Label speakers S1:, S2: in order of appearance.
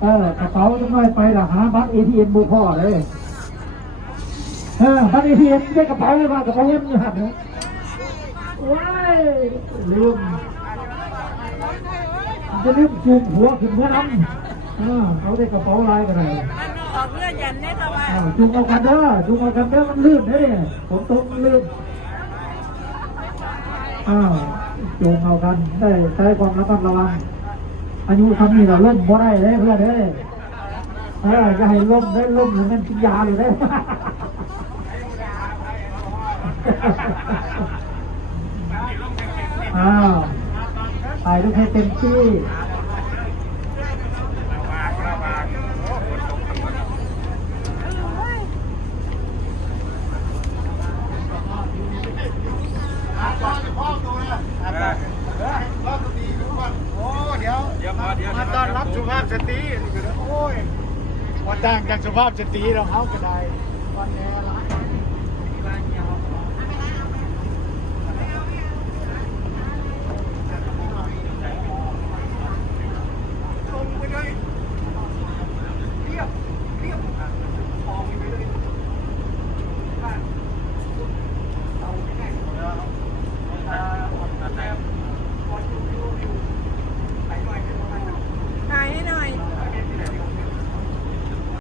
S1: เออกระเป๋าจะน้อยไปละหาบัตรเอทีเอ็มบูพ่อเลยเออบัตรเอทีเอ็มได้กระเป๋าเลยมากระเป๋าเงินอยู่หันนะว้ายลืมจะลืมจูงหัวขึ้นเมื่อนั้นเออเขาได้กระเป๋าลายกันเลย
S2: มันออกเลือดยันได้ประมาณ
S1: อ้าวจูงเอากันเด้อจูงเอากันเด้อมันลื่นนะเนี่ยผมตกมันลื่นอ้าวจูงเอากันได้ใช้ความระมัดระวัง อายุทำนี่เราล่มบ่ได้เลยเพื่อนเด้ยเออจะให้ล้มได้ล้มหรือมันกินยาเลยได้อ้าวถ่ายรูปให้เต็มที่
S3: โอ้เดี๋ยว มาตอนรับสุภาพสตรีโอ้ยวันต่างจากสุภาพสตรีเราเข้าก็ได้วันแน่หลาย